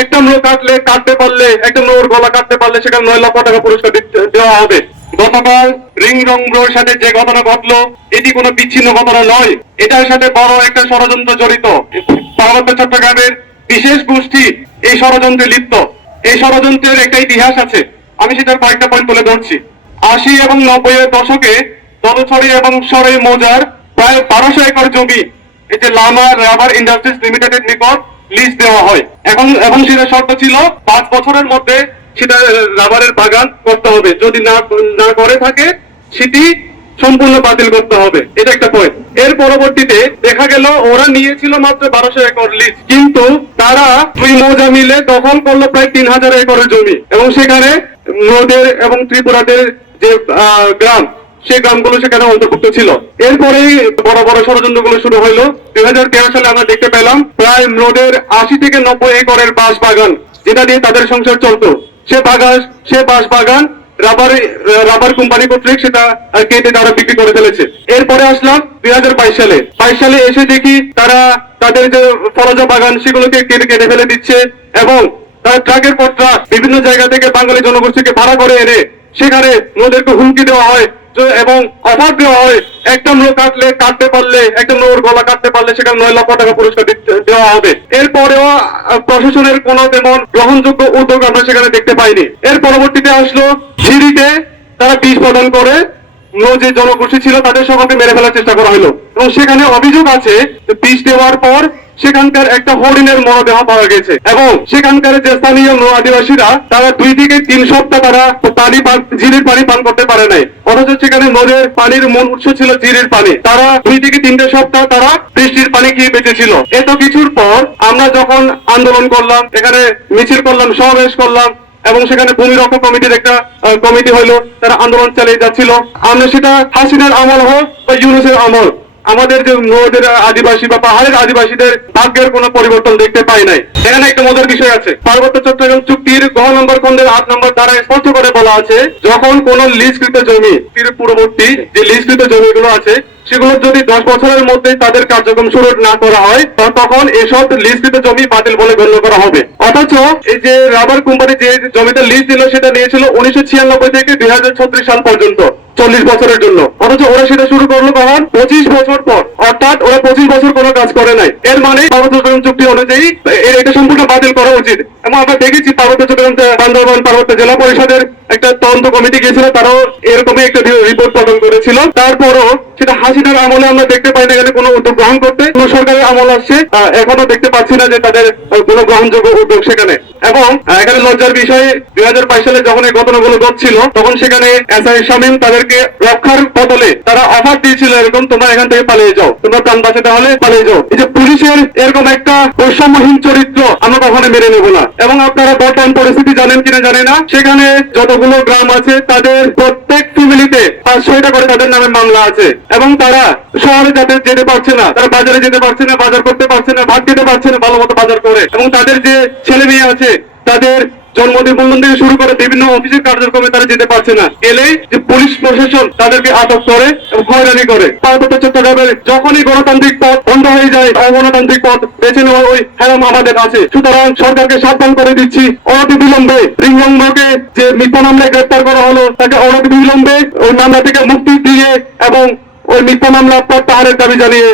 একটা লোক কাটতে পারলে, একটা লোকের গলা কাটতে পারলে সেখানে 9 লক্ষ টাকা পুরস্কার দেওয়া হবে। গতকাল রিং রং ব্রোর সাথে যে ঘটনা ঘটলো, এটি কোনো বিচ্ছিন্ন ঘটনা নয়, এটার সাথে বড় একটা ষড়যন্ত্র জড়িত। পার্বত্য চট্টগ্রামের বিশেষ গোষ্ঠী এই ষড়যন্ত্রে লিপ্ত। এই ষড়যন্ত্রের একটা ইতিহাস আছে, আমি সেটার কয়েকটা পয়েন্ট তুলে ধরছি। 80 এবং 90-এর দশকে দলছড়ি এবং সরাই মৌজার প্রায় 1200 একর জমি এই যে লামা রাবার ইন্ডাস্ট্রিজ লিমিটেডের নিকট লিজ দেওয়া হয়। এবং সেটা শর্ত ছিল 5 বছরের মধ্যে সেটা রাবারের বাগান করতে হবে, যদি না করে থাকে সেটি সম্পূর্ণ বাতিল করতে হবে। এটা একটা পয়েন্ট। এর পরবর্তীতে দেখা গেল ওরা নিয়েছিল মাত্র 1200 একর লিজ, কিন্তু তারা 2 মৌজা মিলে দখল করলো প্রায় 3000 একরের জমি, এবং সেখানে নদের এবং ত্রিপুরাদের যে গ্রাম, সেই গ্রামগুলো সেখানে অন্তর্ভুক্ত ছিল। এরপরেই বড় বড় ষড়যন্ত্রগুলো শুরু হইলো। 2013 সালে আমরা দেখতে পেলাম প্রায় নদের 80 থেকে 90 একরের বাঁশ বাগান, যেটা দিয়ে তাদের সংসার চলতো, সে বাঁশ বাগান রাবার কোম্পানি কর্তৃক সেটা কেটে তারা বিক্রি করে ফেলেছে। এরপরে আসলাম 2022 সালে। 22 সালে এসে দেখি তারা তাদের যে ফলজা বাগান সেগুলোকে কেটে ফেলে দিচ্ছে, এবং তারা ট্রাকের পর ট্রাক বিভিন্ন জায়গা থেকে বাঙালি জনগোষ্ঠীকে ভাড়া করে এনে সেখানে ওদেরকে হুমকি দেওয়া হয় এবং অফার দেওয়া হয়, একটা লোক কাটতে পারলে, একটা লোকের গলা কাটতে পারলে সেখানে 9 লক্ষ টাকা পুরস্কার দেওয়া হবে। এরপরেও প্রশাসনের কোনো তেমন গ্রহণযোগ্য উদ্যোগ আমরা সেখানে দেখতে পাইনি। এর পরবর্তীতে আসলো ঝিরিতে তারা বিষ প্রদান করে যে জনগোষ্ঠী ছিল তাদের সকলকে মেরে ফেলার চেষ্টা করা হলো, এবং সেখানে অভিযোগ আছে বিষ দেওয়ার পর সেখানকার একটা হরিণের মরদেহ পাওয়া গেছে, এবং সেখানকার যে স্থানীয় আদিবাসীরা তারা 2 থেকে 3 সপ্তাহ তারা ঝিরির পানি পান করতে পারে নাই, অথচ সেখানে নদের পানির মূল উৎস ছিল ঝিরির পানি। তারা 2 থেকে 3 সপ্তাহ তারা বৃষ্টির পানি খেয়ে বেঁচেছিল। এত কিছুর পর আমরা যখন আন্দোলন করলাম, এখানে মিছিল করলাম, সমাবেশ করলাম, এবং সেখানে ভূমি রক্ষা কমিটির একটা কমিটি হইলো, তারা আন্দোলন চালিয়ে যাচ্ছিল। আমরা সেটা হাসিনার আমল হোক বা ইউনূসের আমল, আমাদের যে নদের আদিবাসী বা পাহাড়ের আদিবাসীদের ভাগ্যের কোনো পরিবর্তন দেখতে পাই নাই। এখানে একটা মজার বিষয় আছে, পার্বত্য চট্টগ্রাম চুক্তির গ নম্বর খন্ডের 8 নম্বর ধারায় স্পষ্ট করে বলা আছে, যখন কোন লিজকৃত জমি পূর্ববর্তী যে লিজকৃত জমিগুলো আছে সেগুলো যদি 10 বছরের মধ্যে তাদের কার্যক্রম শুরু না করা হয়, তখন এসব লিজকৃত জমি বাতিল বলে গণ্য করা হবে। অথচ এই যে রাবার কোম্পানি যে জমিতে লিজ দিল সেটা নিয়েছিল 1996 থেকে 2036 সাল পর্যন্ত, 40 বছরের জন্য। অথচ ওরা সেটা শুরু করলো কখন? 25 বছর পর, অর্থাৎ ওরা 25 বছর কোনো কাজ করে নাই। এর মানে পার্বত্য চট্টগ্রাম চুক্তি অনুযায়ী এটা সম্পূর্ণ বাতিল করা উচিত। এবং আমরা দেখেছি পার্বত্য চট্টগ্রাম বান্দরবান পার্বত্য জেলা পরিষদের একটা তদন্ত কমিটি গিয়েছিল, তারাও এরকমই একটা রিপোর্ট প্রদান করেছিল। তারপরও সেটা হাসিনার আমলে আমরা দেখতে পাই না এখানে কোনো উদ্যোগ গ্রহণ করতে। কোনো সরকারের আমল আসছে, এখনো দেখতে পাচ্ছি না যে তাদের কোনো গ্রহণযোগ্য উদ্যোগ সেখানে। এবং এখানে লজ্জার বিষয়ে 2022 সালে যখন এই ঘটনাগুলো ঘটছিল, তখন সেখানে এসআই শামীম তাদেরকে রক্ষার বদলে তারা অফার দিয়েছিল, এরকম তোমরা এখান থেকে পালিয়ে যাও, তোমরা প্রাণ বাঁচাতে হলে পালিয়ে যাও। এই যে পুলিশের এরকম একটা বৈষম্যহীন চরিত্র আমরা কখনো মেনে নেব না। এবং আপনারা বর্তমান পরিস্থিতি জানেন কিনা জানি না, সেখানে যতগুলো গ্রাম আছে তাদের প্রত্যেক ফ্যামিলিতে 5-6টা করে তাদের নামে মামলা আছে, এবং তারা শহরে যেতে পারছে না, তারা বাজারে যেতে পারছে না, বাজার করতে পারছে না, ভাত খেতে পারছে না ভালো মতো বাজার করে। এবং তাদের যে ছেলে মেয়ে আছে তাদের জন্মদিন বন্ধন থেকে শুরু করে বিভিন্ন অফিসের কার্যক্রমে তারা যেতে পারছে না, এলে যে পুলিশ প্রশাসন তাদেরকে আটক করে এবং হয়রানি করে। পার্বত্য চট্টগ্রামের যখনই গণতান্ত্রিক পথ বন্ধ হয়ে যায়, অগণতান্ত্রিক পথ বেছে নেওয়ার ওই হ্যারাম আমাদের আছে। সুতরাং সরকারকে সাবধান করে দিচ্ছি, অনতিবিলম্বে রিংরংকে যে মিথ্যা মামলায় গ্রেপ্তার করা হলো তাকে অনতিবিলম্বে ওই মামলা থেকে মুক্তি দিয়ে এবং ওই মিথ্যা মামলা প্রত্যাহারের দাবি জানিয়ে